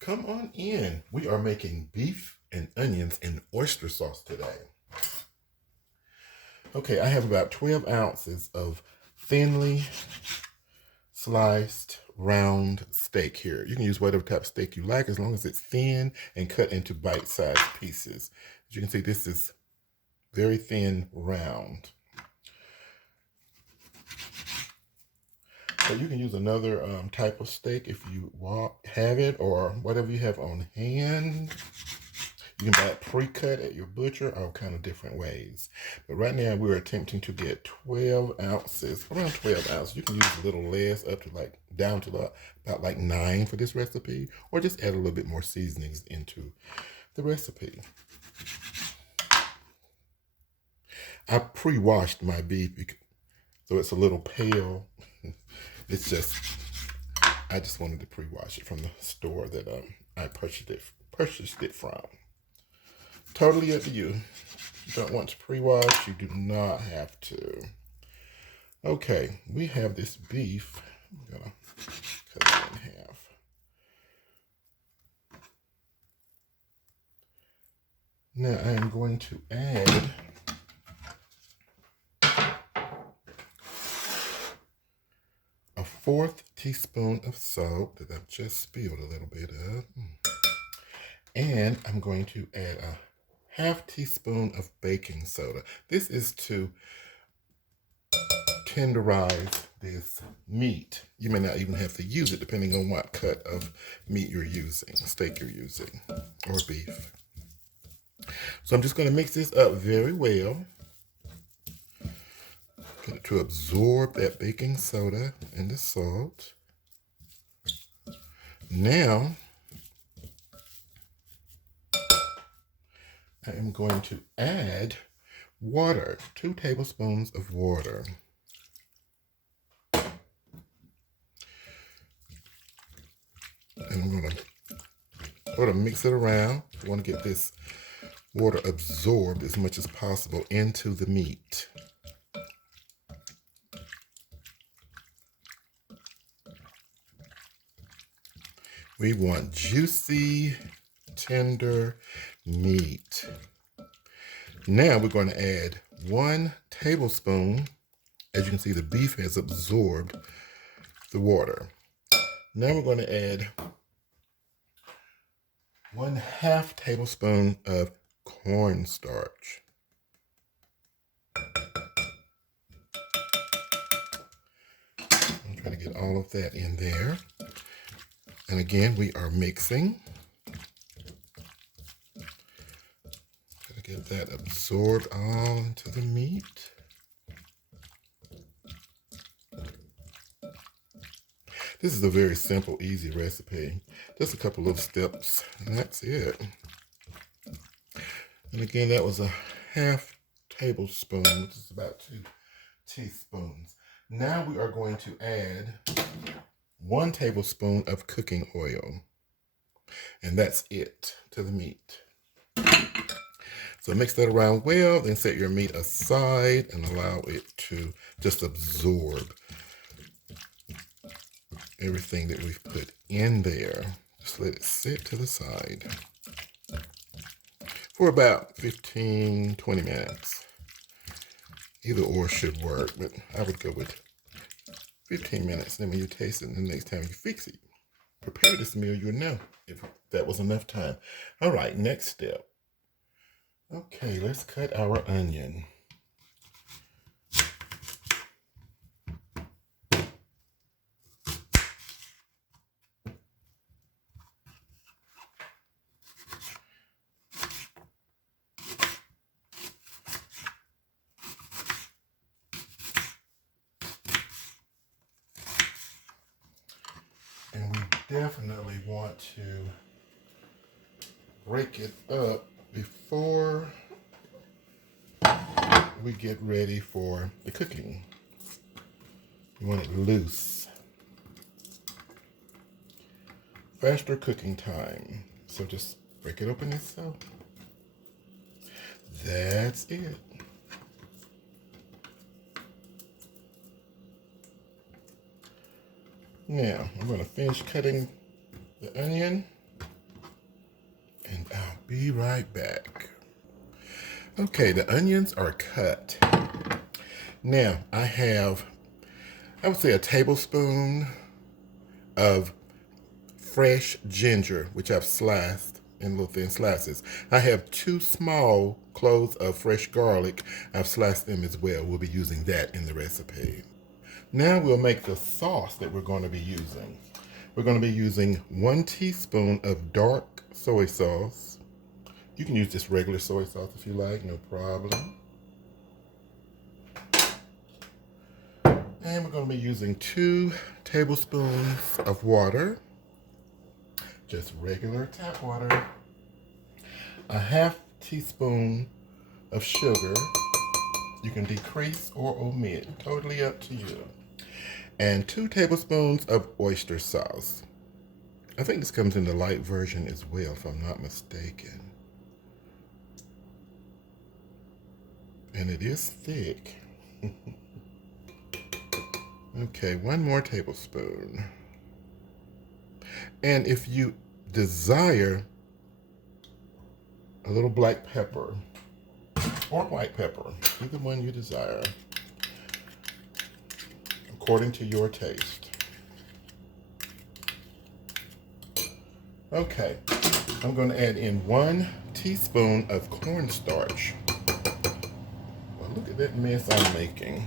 Come on in. We are making beef and onions and oyster sauce today. Okay, I have about 12 ounces of thinly sliced round steak here. You can use whatever type of steak you like as long as it's thin and cut into bite-sized pieces. As you can see, this is very thin round. So you can use another type of steak if you have it, or whatever you have on hand. You can buy it pre-cut at your butcher, all kind of different ways. But right now we're attempting to get 12 ounces, around 12 ounces. You can use a little less, up to down to about like 9 for this recipe, or just add a little bit more seasonings into the recipe. I pre-washed my beef, so it's a little pale. I just wanted to pre-wash it from the store that I purchased it from. Totally up to you. If you don't want to pre-wash, you do not have to. Okay, we have this beef. I'm gonna cut it in half. Now I am going to add a 1/4 teaspoon of salt that I've just spilled a little bit of. And I'm going to add a 1/2 teaspoon of baking soda. This is to tenderize this meat. You may not even have to use it depending on what cut of meat you're using, steak you're using, or beef. So I'm just going to mix this up very well. Get it to absorb that baking soda and the salt. Now, I am going to add water, 2 tablespoons of water. And I'm going to sort of mix it around. I want to get this water absorbed as much as possible into the meat. We want juicy, tender meat. Now we're going to add 1 tablespoon. As you can see, the beef has absorbed the water. Now we're going to add 1/2 tablespoon of cornstarch. I'm trying to get all of that in there. And again, we are mixing. Gotta get that absorbed all into the meat. This is a very simple, easy recipe. Just a couple of steps, and that's it. And again, that was a 1/2 tablespoon, which is about 2 teaspoons. Now we are going to add 1 tablespoon of cooking oil. And that's it to the meat. So mix that around well, then set your meat aside and allow it to just absorb everything that we've put in there. Just let it sit to the side for about 15-20 minutes. Either or should work, but I would go with 15 minutes. Then when you taste it, the next time you fix it, prepare this meal, you'll know if that was enough time. All right, next step. Okay, let's cut our onion. And we definitely want to break it up before we get ready for the cooking. You want it loose. Faster cooking time. So just break it open as so. That's it. Now, I'm going to finish cutting the onion. Be right back. Okay, the onions are cut. Now, I would say a tablespoon of fresh ginger, which I've sliced in little thin slices. I have 2 small cloves of fresh garlic. I've sliced them as well. We'll be using that in the recipe. Now we'll make the sauce that we're going to be using. We're going to be using 1 teaspoon of dark soy sauce. You can use just regular soy sauce if you like, no problem. And we're going to be using 2 tablespoons of water. Just regular tap water. A half teaspoon of sugar. You can decrease or omit, totally up to you. And 2 tablespoons of oyster sauce. I think this comes in the light version as well, if I'm not mistaken. And it is thick. Okay, 1 more tablespoon. And if you desire a little black pepper or white pepper, either one you desire, according to your taste. Okay, I'm going to add in 1 teaspoon of cornstarch. Well, look at that mess I'm making.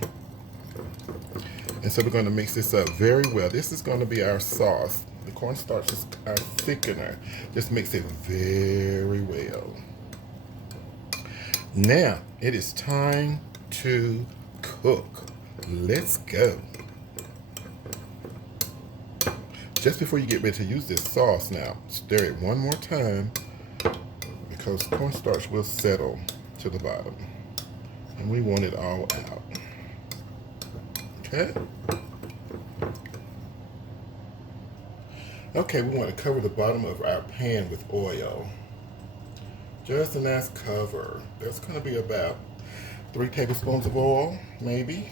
And so we're going to mix this up very well. This is going to be our sauce. The cornstarch is our thickener. Just mix it very well. Now, it is time to cook. Let's go. Just before you get ready to use this sauce now, stir it one more time because cornstarch will settle to the bottom. And we want it all out. Okay? Okay, we want to cover the bottom of our pan with oil. Just a nice cover. That's going to be about 3 tablespoons of oil, maybe.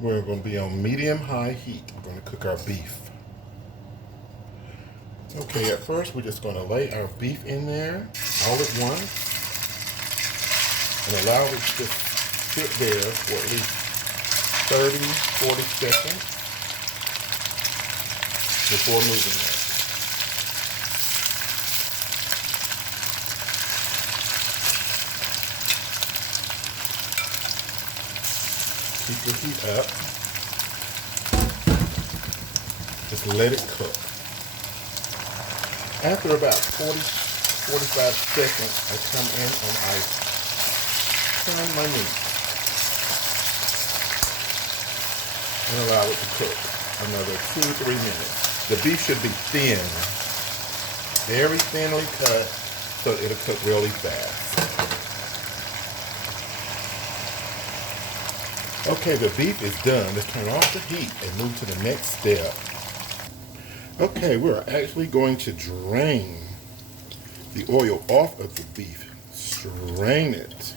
We're going to be on medium-high heat. We're going to cook our beef. Okay, at first we're just going to lay our beef in there all at once and allow it to just sit there for at least 30, 40 seconds before moving it. Keep your heat up. Just let it cook. After about 40, 45 seconds, I come in and I turn my meat and allow it to cook another 2 to 3 minutes. The beef should be thin, very thinly cut, so it'll cook really fast. Okay, the beef is done. Let's turn off the heat and move to the next step. Okay, we're actually going to drain the oil off of the beef. Strain it.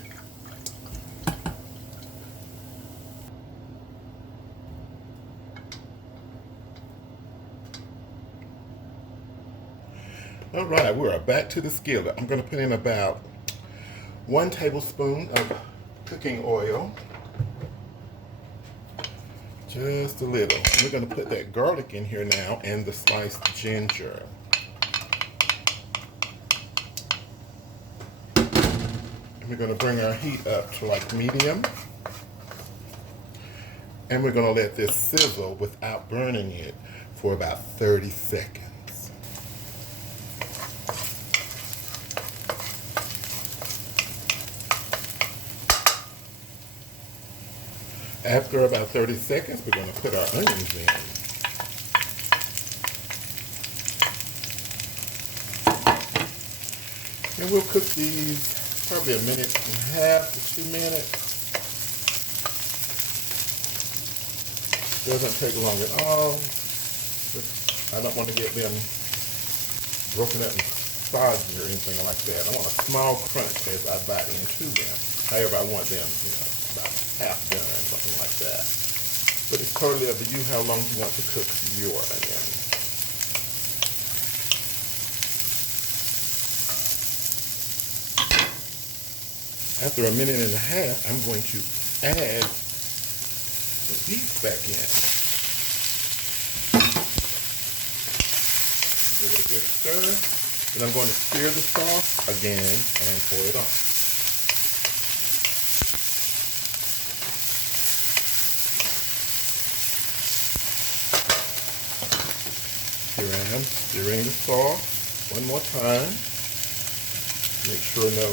All right, we're back to the skillet. I'm going to put in about 1 tablespoon of cooking oil. Just a little. We're going to put that garlic in here now and the sliced ginger. And we're going to bring our heat up to like medium. And we're going to let this sizzle without burning it for about 30 seconds. After about 30 seconds, we're going to put our onions in. And we'll cook these probably 1.5 to 2 minutes. Doesn't take long at all. I don't want to get them broken up and soggy or anything like that. I want a small crunch as I bite into them. However, I want them, about half done, something like that. But it's totally up to you how long you want to cook your onion. After a minute and a half, I'm going to add the beef back in. Give it a good stir. Then I'm going to stir the sauce again and pour it on. Here I am stirring the sauce one more time. Make sure no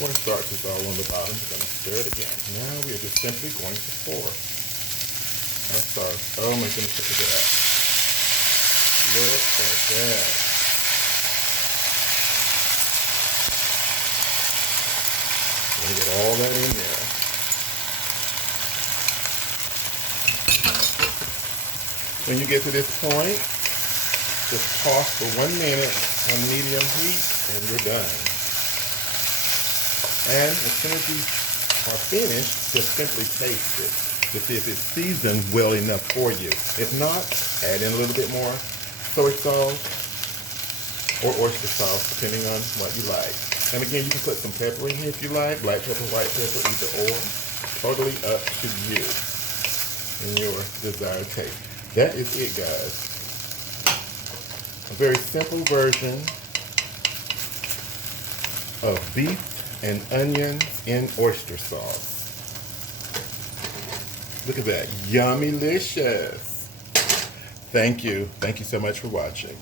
cornstarch is all on the bottom. We're going to stir it again. Now we are just simply going to pour our sauce. Oh my goodness, look at that. Look at that. Let me get all that in there. When you get to this point, just toss for 1 minute on medium heat and you're done. And as soon as you are finished, just simply taste it to see if it's seasoned well enough for you. If not, add in a little bit more soy sauce or oyster sauce, depending on what you like. And again, you can put some pepper in here if you like, black pepper, white pepper, either or. Totally up to you and your desired taste. That is it, guys. A very simple version of beef and onions in oyster sauce. Look at that, yummy-licious. Thank you so much for watching.